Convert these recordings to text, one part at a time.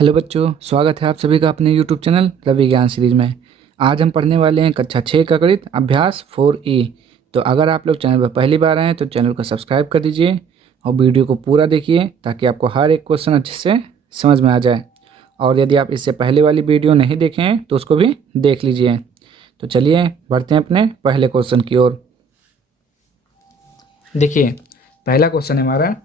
Hello बच्चों, स्वागत है आप सभी का अपने यूट्यूब चैनल रवि ज्ञान सीरीज में। आज हम पढ़ने वाले हैं कक्षा 6 का गणित अभ्यास 4E। तो अगर आप लोग चैनल पर पहली बार आए हैं तो चैनल को सब्सक्राइब कर दीजिए और वीडियो को पूरा देखिए ताकि आपको हर एक क्वेश्चन अच्छे से समझ में आ जाए। और यदि आप इससे पहले वाली वीडियो नहीं देखे हैं तो उसको भी देख लीजिए। तो चलिए बढ़ते हैं अपने पहले क्वेश्चन की ओर। देखिए, पहला क्वेश्चन है हमारा,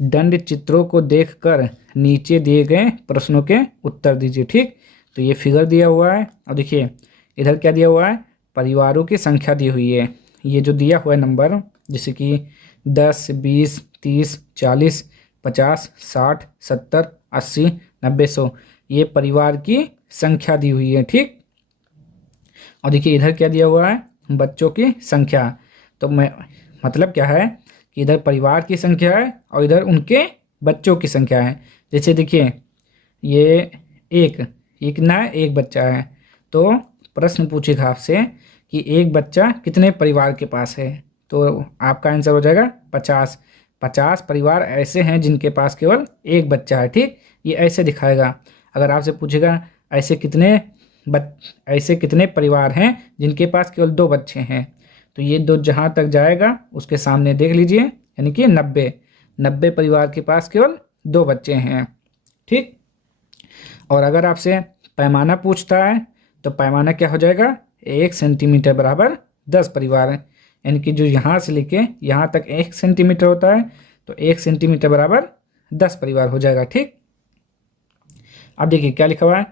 दंड चित्रों को देखकर नीचे दिए गए प्रश्नों के उत्तर दीजिए। ठीक, तो ये फिगर दिया हुआ है और देखिए इधर क्या दिया हुआ है, परिवारों की संख्या दी हुई है। ये जो दिया हुआ है नंबर, जैसे कि 10, 20, 30, 40, 50, 60, 70, 80, 90, 100, ये परिवार की संख्या दी हुई है। ठीक, और देखिए इधर क्या दिया हुआ है, बच्चों की संख्या। तो मैं मतलब क्या है कि इधर परिवार की संख्या है और इधर उनके बच्चों की संख्या है। जैसे देखिए ये एक एक ना एक बच्चा है, तो प्रश्न पूछेगा आपसे कि एक बच्चा कितने परिवार के पास है, तो आपका आंसर हो जाएगा 50। 50 परिवार ऐसे हैं जिनके पास केवल एक बच्चा है। ठीक, ये ऐसे दिखाएगा। अगर आपसे पूछेगा ऐसे कितने परिवार हैं जिनके पास केवल 2 बच्चे हैं, तो ये 2 जहाँ तक जाएगा उसके सामने देख लीजिए, यानी कि 90 परिवार के पास केवल 2 बच्चे हैं। ठीक, और अगर आपसे पैमाना पूछता है तो पैमाना क्या हो जाएगा, 1 सेंटीमीटर बराबर 10 परिवार है। यानी कि जो यहाँ से लेके यहाँ तक 1 सेंटीमीटर होता है, तो 1 सेंटीमीटर बराबर 10 परिवार हो जाएगा। ठीक, अब देखिए क्या लिखा हुआ है,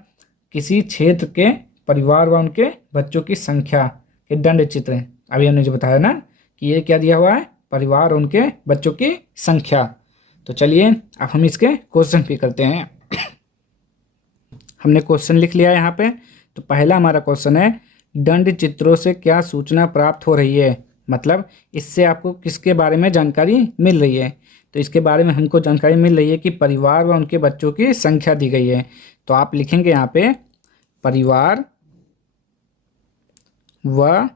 किसी क्षेत्र के परिवार व उनके बच्चों की संख्या के दंड चित्र हैं। अभी हमने जो बताया ना कि ये क्या दिया हुआ है, परिवार और उनके बच्चों की संख्या। तो चलिए अब हम इसके क्वेश्चन भी करते हैं। हमने क्वेश्चन लिख लिया है यहाँ पे। तो पहला हमारा क्वेश्चन है, दंड चित्रों से क्या सूचना प्राप्त हो रही है, मतलब इससे आपको किसके बारे में जानकारी मिल रही है। तो इसके बारे में हमको जानकारी मिल रही है कि परिवार व उनके बच्चों की संख्या दी गई है। तो आप लिखेंगे यहाँ पे परिवार व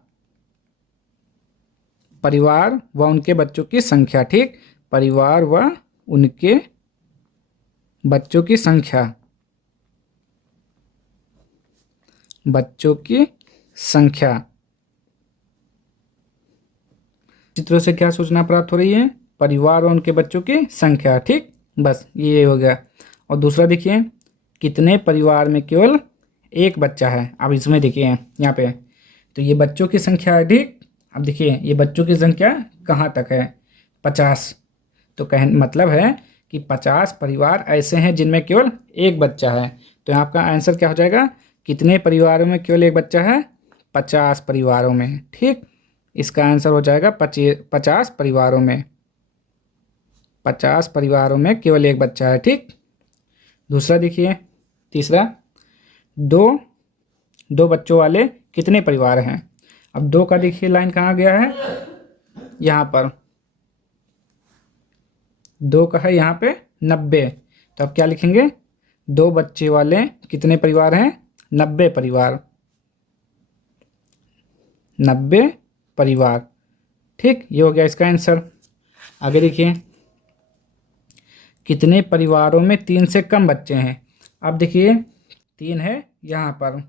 उनके बच्चों की संख्या। ठीक, परिवार व उनके बच्चों की संख्या, बच्चों की संख्या। चित्रों से क्या सूचना प्राप्त हो रही है, परिवार और उनके बच्चों की संख्या। ठीक, बस ये हो गया। और दूसरा देखिए, कितने परिवार में केवल एक बच्चा है। अब इसमें देखिए यहाँ पे, तो ये बच्चों की संख्या है। ठीक, अब देखिए ये बच्चों की संख्या कहाँ तक है, 50। तो कह मतलब है कि 50 परिवार ऐसे हैं जिनमें केवल एक बच्चा है। तो यहाँ आपका आंसर क्या हो जाएगा, कितने परिवारों में केवल एक बच्चा है, 50 परिवारों में। ठीक, इसका आंसर हो जाएगा 50 परिवारों में, 50 परिवारों में केवल एक बच्चा है। ठीक, दूसरा देखिए, तीसरा, दो दो बच्चों वाले कितने परिवार हैं। अब दो का देखिए लाइन कहाँ गया है, यहाँ पर दो का है यहाँ पे 90। तो अब क्या लिखेंगे, दो बच्चे वाले कितने परिवार हैं, 90 परिवार, 90 परिवार। ठीक, ये हो गया इसका आंसर। आगे देखिए, कितने परिवारों में 3 से कम बच्चे हैं। अब देखिए 3 है यहाँ पर,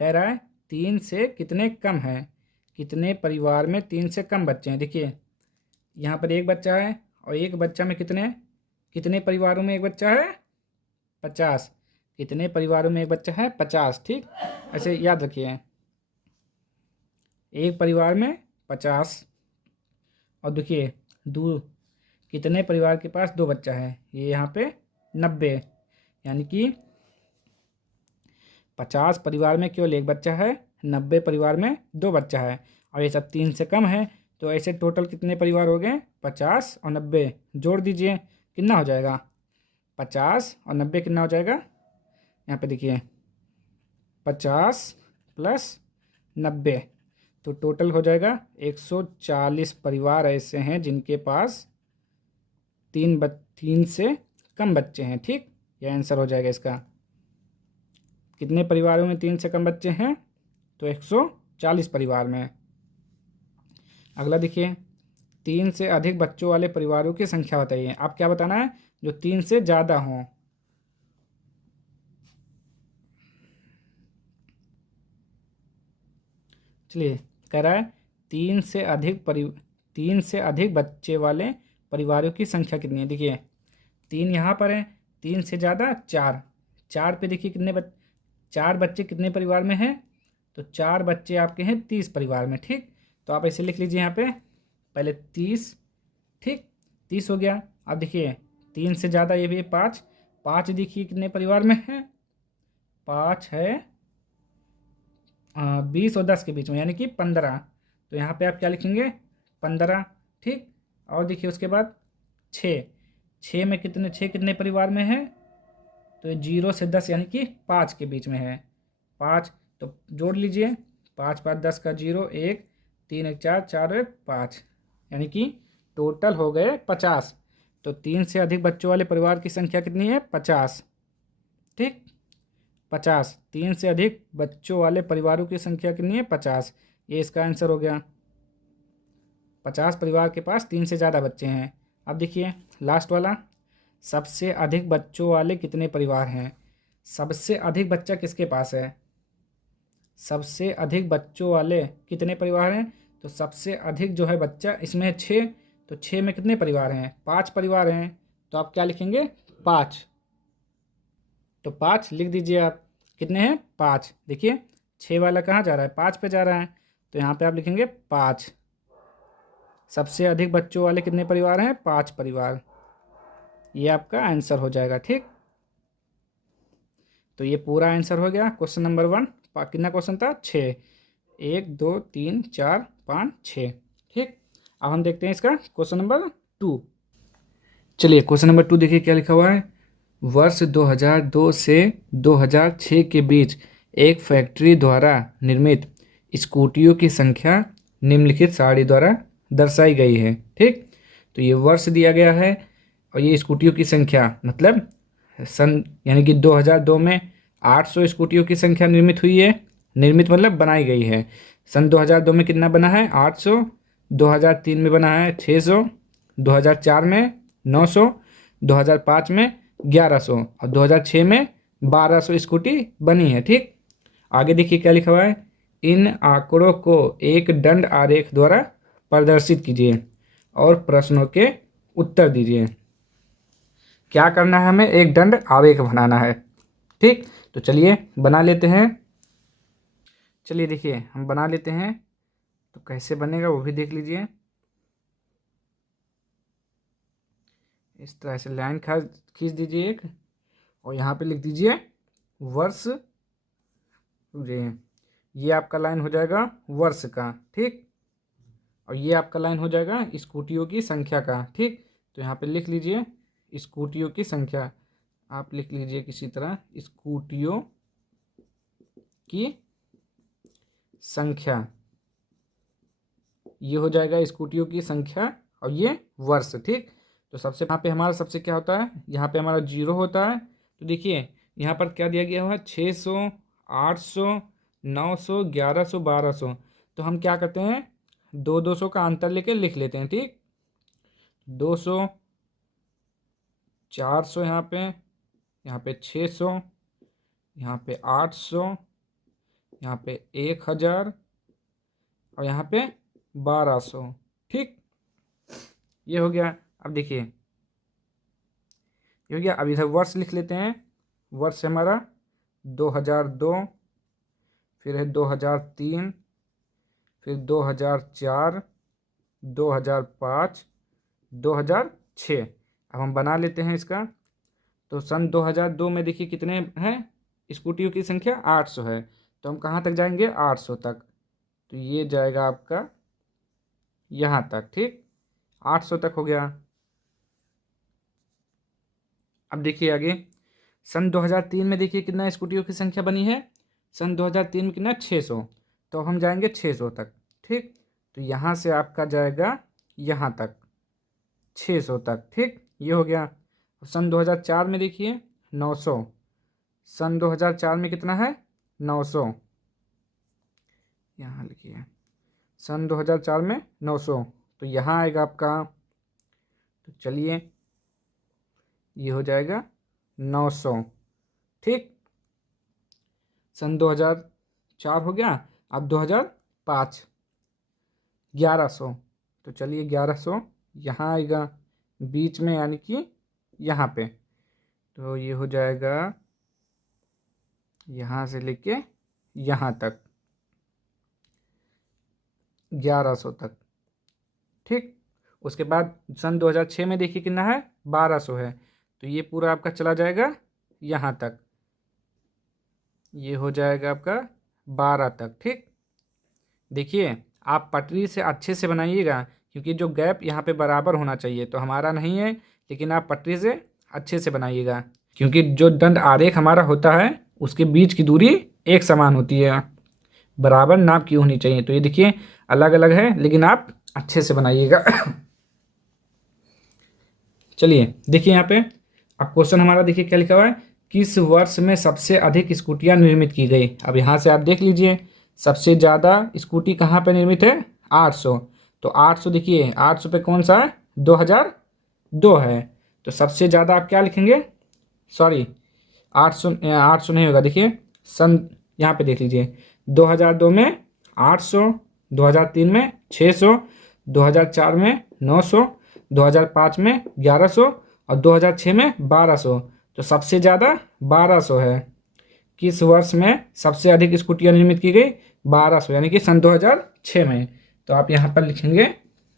कह रहा है 3 से कितने कम है, कितने परिवार में 3 से कम बच्चे हैं। देखिए यहाँ पर एक बच्चा है और एक बच्चा में कितने कितने परिवारों में एक बच्चा है, 50। कितने परिवारों में एक बच्चा है, 50। ठीक, ऐसे याद रखिए, एक परिवार में 50। और देखिए दो कितने परिवार के पास 2 बच्चा है, ये यहाँ पे 90। यानी कि 50 परिवार में केवल एक बच्चा है, 90 परिवार में 2 बच्चा है, और ये सब 3 से कम है। तो ऐसे टोटल कितने परिवार हो गए, 50 और 90 जोड़ दीजिए, कितना हो जाएगा, 50 और 90 कितना हो जाएगा, यहाँ पे देखिए 50 प्लस 90, तो टोटल हो जाएगा 140 परिवार ऐसे हैं जिनके पास 3 से कम बच्चे हैं। ठीक, यह आंसर हो जाएगा इसका। कितने परिवारों में 3 से कम बच्चे हैं, तो 140 परिवार में। अगला देखिए, 3 से अधिक बच्चों वाले परिवारों की संख्या बताइए। आप क्या बताना है, जो 3 से ज़्यादा हों, चलिए, कह रहा है 3 से अधिक बच्चे वाले परिवारों की संख्या कितनी है। देखिए 3 यहाँ पर है, 3 से ज़्यादा 4, 4 पे देखिए कितने 4 बच्चे कितने परिवार में हैं, तो 4 बच्चे आपके हैं 30 परिवार में। ठीक, तो आप ऐसे लिख लीजिए यहाँ पे पहले 30। ठीक, 30 हो गया। अब देखिए 3 से ज़्यादा ये भी 5, 5 देखिए कितने परिवार में है, 5 है 20 और 10 के बीच में, यानी कि 15। तो यहाँ पे आप क्या लिखेंगे 15। ठीक, और देखिए उसके बाद 6, 6 में कितने, 6 कितने परिवार में है, तो 0 से 10 यानी कि 5 के बीच में है, 5। तो जोड़ लीजिए 5 5 10 का 0, 1 3 1 4 4 1 5, यानी कि टोटल हो गए 50। तो 3 से अधिक बच्चों वाले परिवार की संख्या कितनी है, 50। ठीक, 50, 3 से अधिक बच्चों वाले परिवारों की संख्या कितनी है, 50। ये इसका आंसर हो गया। 50 परिवार के पास 3 से ज़्यादा बच्चे हैं। अब देखिए लास्ट वाला, सबसे अधिक बच्चों वाले कितने परिवार हैं। सबसे अधिक बच्चा किसके पास है, सबसे अधिक बच्चों वाले कितने परिवार हैं, तो सबसे अधिक जो है बच्चा इसमें है 6। तो 6 में कितने परिवार हैं, 5 परिवार हैं। तो आप क्या लिखेंगे 5, तो 5 लिख दीजिए आप। कितने हैं 5, देखिए 6 वाला कहाँ जा रहा है, 5 पे जा रहा है, तो यहाँ पे आप लिखेंगे 5। सबसे अधिक बच्चों वाले कितने परिवार हैं, 5 परिवार। ये आपका आंसर हो जाएगा। ठीक, तो ये पूरा आंसर हो गया क्वेश्चन नंबर 1। कितना क्वेश्चन था, 6, 1 2 3 4 5 6। ठीक, अब हम देखते हैं इसका क्वेश्चन नंबर 2। चलिए क्वेश्चन नंबर 2 देखिए क्या लिखा हुआ है। वर्ष 2002 से 2006 के बीच एक फैक्ट्री द्वारा निर्मित स्कूटियों की संख्या निम्नलिखित सारणी द्वारा दर्शाई गई है। ठीक, तो ये वर्ष दिया गया है और ये स्कूटियों की संख्या मतलब सन, यानी कि 2002 में 800 स्कूटियों की संख्या निर्मित हुई है। निर्मित मतलब बनाई गई है। सन 2002 में कितना बना है, 800। 2003 में बना है 600। 2004 में 900। 2005 में 1100 और 2006 में 1200 स्कूटी बनी है। ठीक, आगे देखिए क्या लिखा हुआ है। इन आंकड़ों को एक दंड आरेख द्वारा प्रदर्शित कीजिए और प्रश्नों के उत्तर दीजिए। क्या करना है, हमें एक दंड आरेख बनाना है। ठीक, तो चलिए बना लेते हैं। चलिए देखिए हम बना लेते हैं, तो कैसे बनेगा वो भी देख लीजिए। इस तरह से लाइन खींच दीजिए एक, और यहाँ पे लिख दीजिए वर्ष। ये आपका लाइन हो जाएगा वर्ष का। ठीक, और ये आपका लाइन हो जाएगा स्कूटियों की संख्या का। ठीक, तो यहाँ पे लिख लीजिए स्कूटियों की संख्या। आप लिख लीजिए किसी तरह स्कूटियों की संख्या, ये हो जाएगा स्कूटियों की संख्या और ये वर्ष। ठीक, तो सबसे यहाँ पे हमारा सबसे क्या होता है, यहाँ पे हमारा 0 होता है। तो देखिए यहाँ पर क्या दिया गया हुआ है, 600 800 900 1100 1200। तो हम क्या करते हैं, 200 का अंतर लेके लिख लेते हैं। ठीक, 200 400 यहाँ पे 600, यहाँ पे 800, यहाँ पे 1000 और यहाँ पे 1200। ठीक, ये हो गया। अब देखिए ये हो गया। अब इधर वर्ष लिख लेते हैं। वर्ष हमारा 2002, फिर है 2003, फिर 2004, 2005, 2006। अब हम बना लेते हैं इसका। तो सन 2002 में देखिए कितने हैं स्कूटियों की संख्या, 800 है। तो हम कहाँ तक जाएंगे, 800 तक। तो ये जाएगा आपका यहाँ तक। ठीक, 800 तक हो गया। अब देखिए आगे सन 2003 में देखिए कितना स्कूटियों की संख्या बनी है, सन 2003 में कितना 600। तो हम जाएंगे 600 तक। ठीक, तो यहाँ से आपका जाएगा यहाँ तक 600 तक। ठीक, ये हो गया। सन 2004 में देखिए 900। सन 2004 में कितना है 900, यहाँ लिखिए सन 2004 में 900। तो यहाँ आएगा आपका, तो चलिए ये हो जाएगा 900। ठीक, सन 2004 हो गया। अब 5, 1100। तो चलिए 1100 यहाँ आएगा बीच में, यानी कि यहाँ पे। तो ये हो जाएगा यहाँ से लेके यहाँ तक 1100 तक, ठीक। उसके बाद सन 2006 में देखिए कितना है, 1200 है। तो ये पूरा आपका चला जाएगा यहाँ तक, ये हो जाएगा आपका 12 तक, ठीक। देखिए आप पटरी से अच्छे से बनाइएगा, क्योंकि जो गैप यहाँ पे बराबर होना चाहिए, तो हमारा नहीं है, लेकिन आप पटरी से अच्छे से बनाइएगा, क्योंकि जो दंड आरेख हमारा होता है उसके बीच की दूरी एक समान होती है, बराबर नाप की होनी चाहिए। तो ये देखिए अलग अलग है, लेकिन आप अच्छे से बनाइएगा। चलिए देखिए यहाँ पे अब क्वेश्चन हमारा देखिए क्या लिखा हुआ है, किस वर्ष में सबसे अधिक स्कूटियाँ निर्मित की गई। अब यहाँ से आप देख लीजिए सबसे ज़्यादा स्कूटी कहाँ पे निर्मित है, 800। तो 800 देखिए 800 पे कौन सा है, 2002 है। तो सबसे ज़्यादा आप क्या लिखेंगे, सॉरी 800 800 नहीं होगा, देखिए सन यहाँ पे देख लीजिए 2002 में 800, 2003 में 600, 2004 में 900, 2005 में 1100 और 2006 में 1200। तो सबसे ज़्यादा 1200 है। किस वर्ष में सबसे अधिक स्कूटियाँ निर्मित की गई, 1200, यानी कि सन 2006 में। तो आप यहाँ पर लिखेंगे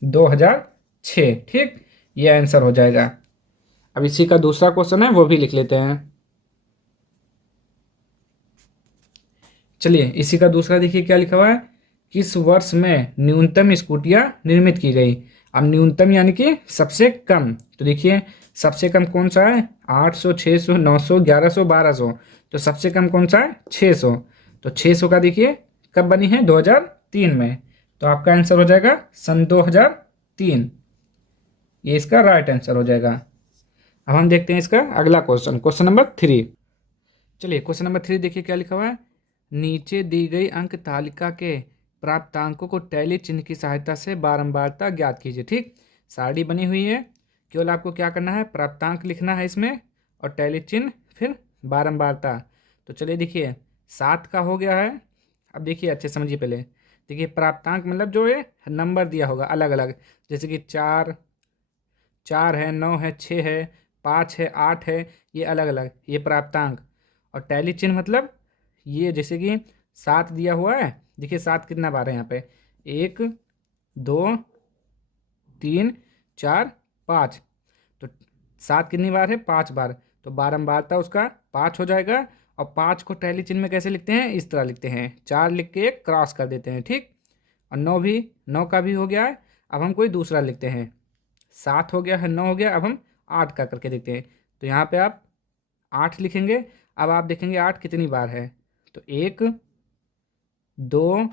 2006, ठीक। ये आंसर हो जाएगा। अब इसी का दूसरा क्वेश्चन है, वो भी लिख लेते हैं। चलिए इसी का दूसरा देखिए क्या लिखा हुआ है, किस वर्ष में न्यूनतम स्कूटियाँ निर्मित की गई। अब न्यूनतम यानी कि सबसे कम। तो देखिए सबसे कम कौन सा है, 800, 600, 900, 1100, 1200। तो सबसे कम कौन सा है, 600। तो 600 का देखिए कब बनी है, 2003 में। तो आपका आंसर हो जाएगा सन 2003। ये इसका राइट आंसर हो जाएगा। अब हम देखते हैं इसका अगला क्वेश्चन, क्वेश्चन नंबर 3। चलिए क्वेश्चन नंबर 3 देखिए क्या लिखा हुआ है, नीचे दी गई अंक तालिका के प्राप्तांकों को टैली चिन्ह की सहायता से बारंबारता ज्ञात कीजिए, ठीक। सारणी बनी हुई है, केवल आपको क्या करना है, प्राप्तांक लिखना है इसमें और टैली चिन्ह फिर बारंबारता। तो चलिए देखिए 7 का हो गया है। अब देखिए अच्छे समझिए पहले, देखिए प्राप्तांक मतलब जो है नंबर दिया होगा अलग अलग, जैसे कि 4 4 है, 9 है, 6 है, 5 है, 8 है, ये अलग अलग, ये प्राप्तांक। और टैली चिन्ह मतलब ये जैसे कि 7 दिया हुआ है, देखिए 7 कितना बार है यहाँ पे, 1 2 3 4 5। तो 7 कितनी बार है, 5 बार। तो बारंबारता उसका 5 हो जाएगा। और 5 को टैली चिन्ह में कैसे लिखते हैं, इस तरह लिखते हैं, 4 लिख के एक क्रॉस कर देते हैं, ठीक। और 9 भी, 9 का भी हो गया है। अब हम कोई दूसरा लिखते हैं, 7 हो गया है, 9 हो गया, अब हम 8 का करके देखते हैं। तो यहाँ पे आप 8 लिखेंगे। अब आप देखेंगे 8 कितनी बार है, तो 1 2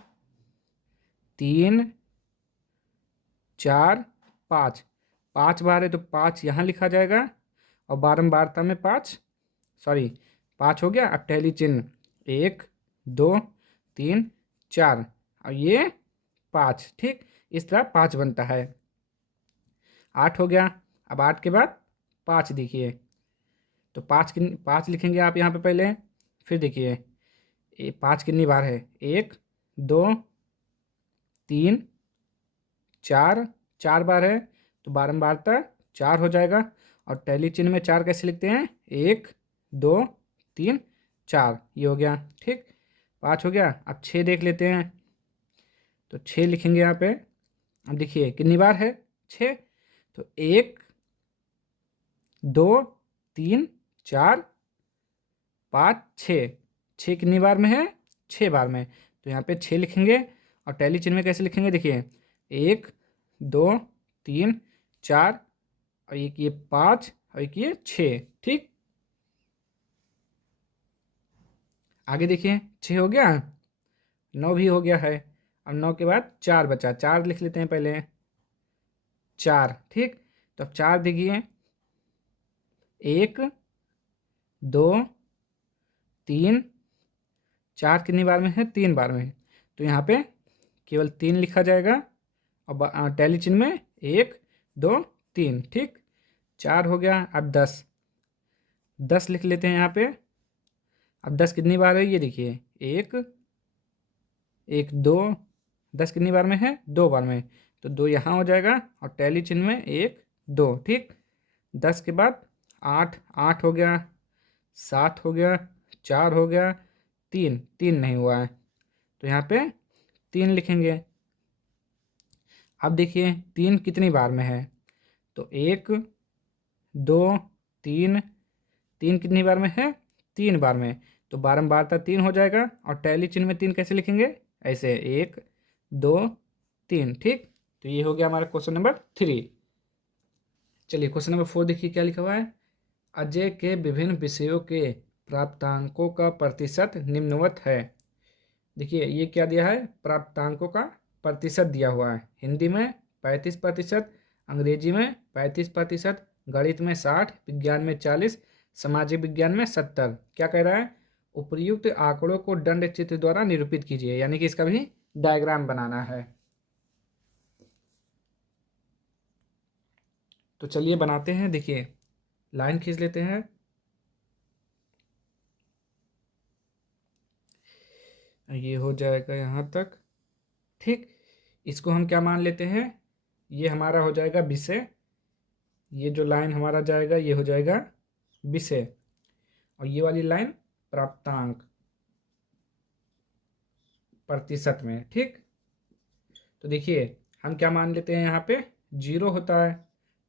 3 4 5, 5 बार है, तो 5 यहाँ लिखा जाएगा। और बारंबारता में 5, सॉरी 5 हो गया। अब टैली चिन्ह 1 2 3 4 और ये 5, ठीक। इस तरह 5 बनता है। 8 हो गया। अब 8 के बाद 5 देखिए, तो 5 लिखेंगे आप यहाँ पे पहले। फिर देखिए 5 कितनी बार है, 1 2 3 4, 4 बार है, तो बारंबारता 4 हो जाएगा। और टैली चिन्ह में 4 कैसे लिखते हैं, 1 2 3 4, ये हो गया, ठीक। 5 हो गया। अब 6 देख लेते हैं, तो 6 लिखेंगे यहाँ पे। अब देखिए कितनी बार है, 6। तो 1 2 3 4 5 6, 6 कितनी बार में है, 6 बार में। तो यहाँ पे 6 लिखेंगे। और टैली चिन्ह में कैसे लिखेंगे, देखिए 1 2 3 4 और एक ये 5 और एक ये 6, ठीक। आगे देखिए 6 हो गया, 9 भी हो गया है। अब 9 के बाद 4 बचा, 4 लिख लेते हैं पहले, 4, ठीक। तो अब 4 देखिए, 1 2 3 4 कितनी बार में है, 3 बार में। तो यहाँ पे केवल 3 लिखा जाएगा। और टैली चिन्ह में 1 2 3, ठीक। 4 हो गया। अब 10, 10 लिख लेते हैं यहाँ पे। अब 10 कितनी बार है, ये देखिए 1 1 2 10 कितनी बार में है, 2 बार में, तो 2 यहाँ हो जाएगा और टैली चिन्ह में 1 2, ठीक। 10 के बाद 8, 8 हो गया, 7 हो गया, 4 हो गया, 3, 3 नहीं हुआ है, तो यहाँ पे 3 लिखेंगे। अब देखिए 3 कितनी बार में है, तो 1 2 3, 3 कितनी बार में है, 3 बार में, तो बारंबार तक 3 हो जाएगा और टैली चिन्ह में 3 कैसे लिखेंगे, ऐसे 1 2 3, ठीक। तो ये हो गया हमारा क्वेश्चन नंबर 3। चलिए क्वेश्चन नंबर 4 देखिए क्या लिखा हुआ है। अजय के विभिन्न विषयों के प्राप्तांकों का प्रतिशत निम्नवत है। देखिए ये क्या दिया है, प्राप्तांकों का प्रतिशत दिया हुआ है। हिंदी में 35%, अंग्रेजी में 35%, गणित में 60, विज्ञान में 40, सामाजिक विज्ञान में 70। क्या कह रहा है, उपर्युक्त आंकड़ों को दंड चित्र द्वारा निरूपित कीजिए, यानी कि इसका भी डायग्राम बनाना है। तो चलिए बनाते हैं। देखिए लाइन खींच लेते हैं। ये हो जाएगा यहाँ तक, ठीक। इसको हम क्या मान लेते हैं, ये हमारा हो जाएगा विषय, ये जो लाइन हमारा जाएगा ये हो जाएगा विषय, और ये वाली लाइन प्राप्तांक प्रतिशत में, ठीक। तो देखिए हम क्या मान लेते हैं, यहाँ पे 0 होता है,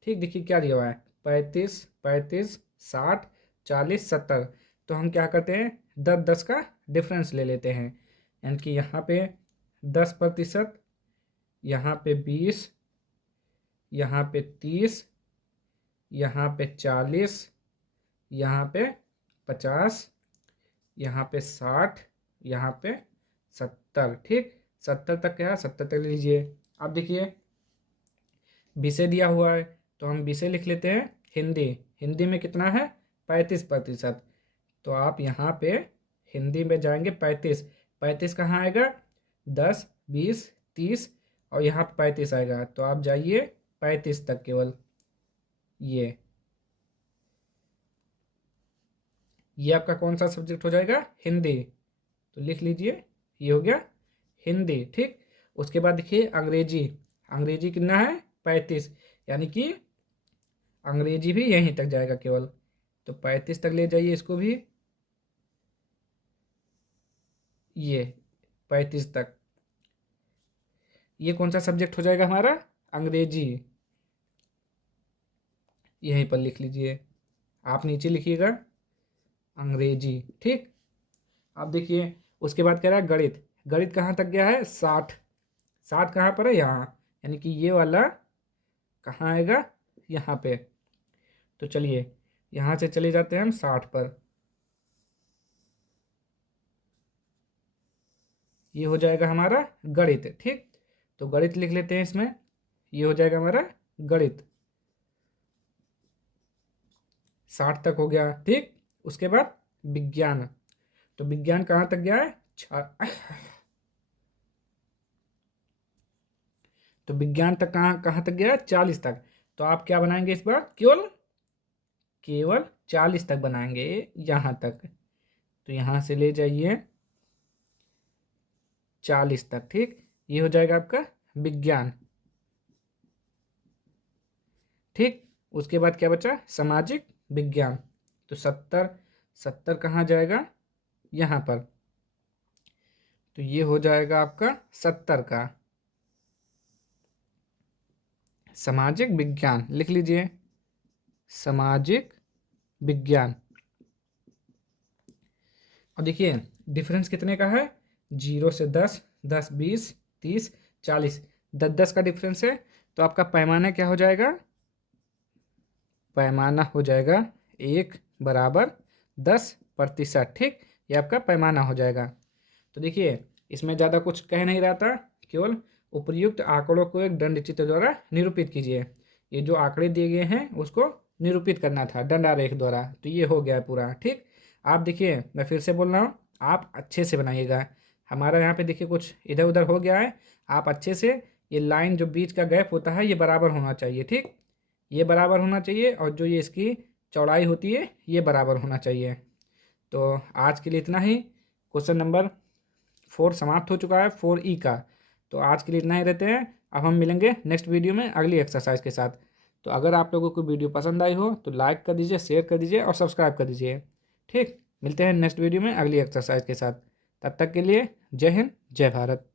ठीक। देखिए क्या दिया हुआ है, 35 35 60 40 70, तो हम क्या करते हैं 10 10 का डिफरेंस ले लेते हैं, यानी कि यहाँ पे 10%, यहाँ पे 20, यहाँ पे 30, यहाँ पे 40, यहाँ पे 50, यहाँ पे 60, यहाँ पे 70, ठीक। 70 तक क्या है, 70 तक लीजिए। अब देखिए विषय दिया हुआ है, तो हम विषय लिख लेते हैं हिंदी। हिंदी में कितना है, 35%, तो आप यहाँ पे हिंदी में जाएंगे 35, 35 कहाँ आएगा, 10 20 30, और यहाँ 35 आएगा, तो आप जाइए 35 तक केवल। ये आपका कौन सा सब्जेक्ट हो जाएगा, हिंदी, तो लिख लीजिए ये हो गया हिंदी, ठीक। उसके बाद देखिए अंग्रेजी, अंग्रेजी कितना है 35, यानी कि अंग्रेजी भी यहीं तक जाएगा केवल, तो 35 तक ले जाइए इसको भी, ये 35 तक। ये कौन सा सब्जेक्ट हो जाएगा हमारा, अंग्रेजी, यहीं पर लिख लीजिए, आप नीचे लिखिएगा अंग्रेजी, ठीक। अब देखिए उसके बाद कह रहा है गणित, गणित कहाँ तक गया है 60, 60 कहाँ पर है, यहाँ, यानी कि ये वाला कहाँ आएगा, यहाँ पे। तो चलिए यहाँ से चले जाते हैं हम 60 पर, ये हो जाएगा हमारा गणित, ठीक। तो गणित लिख लेते हैं इसमें, ये हो जाएगा हमारा गणित, 60 तक हो गया, ठीक। उसके बाद विज्ञान, तो विज्ञान कहाँ तक गया है, तो विज्ञान तक कहाँ कहाँ तक गया है, 40 तक, तो आप क्या बनाएंगे इस बार, केवल केवल 40 तक बनाएंगे, यहाँ तक, तो यहाँ से ले जाइए 40 तक, ठीक। ये हो जाएगा आपका विज्ञान, ठीक। उसके बाद क्या बचा, सामाजिक विज्ञान, तो 70, 70 कहाँ जाएगा, यहाँ पर, तो ये हो जाएगा आपका 70 का सामाजिक विज्ञान, लिख लीजिए सामाजिक विज्ञान। और देखिए डिफरेंस कितने का है, 0 से 10, 10 20 30 40, 10 10 का डिफरेंस है, तो आपका पैमाना क्या हो जाएगा, पैमाना हो जाएगा 1/10%, ठीक। ये आपका पैमाना हो जाएगा। तो देखिए इसमें ज़्यादा कुछ कह नहीं रहा था, केवल उपर्युक्त आंकड़ों को एक दंड चित्र द्वारा निरूपित कीजिए, ये जो आंकड़े दिए गए हैं उसको निरूपित करना था दंडारेख द्वारा, तो ये हो गया पूरा, ठीक। आप देखिए मैं फिर से बोल रहा हूँ, आप अच्छे से बनाइएगा। हमारा यहाँ पे देखिए कुछ इधर उधर हो गया है, आप अच्छे से, ये लाइन जो बीच का गैप होता है ये बराबर होना चाहिए, ठीक। ये बराबर होना चाहिए, और जो ये इसकी चौड़ाई होती है ये बराबर होना चाहिए। तो आज के लिए इतना ही। क्वेश्चन नंबर 4 समाप्त हो चुका है, 4E का। तो आज के लिए इतना ही रहते हैं। अब हम मिलेंगे नेक्स्ट वीडियो में अगली एक्सरसाइज के साथ। तो अगर आप लोगों को वीडियो पसंद आई हो तो लाइक कर दीजिए, शेयर कर दीजिए और सब्सक्राइब कर दीजिए। ठीक, मिलते हैं नेक्स्ट वीडियो में अगली एक्सरसाइज के साथ। तब तक के लिए जय हिंद, जय भारत।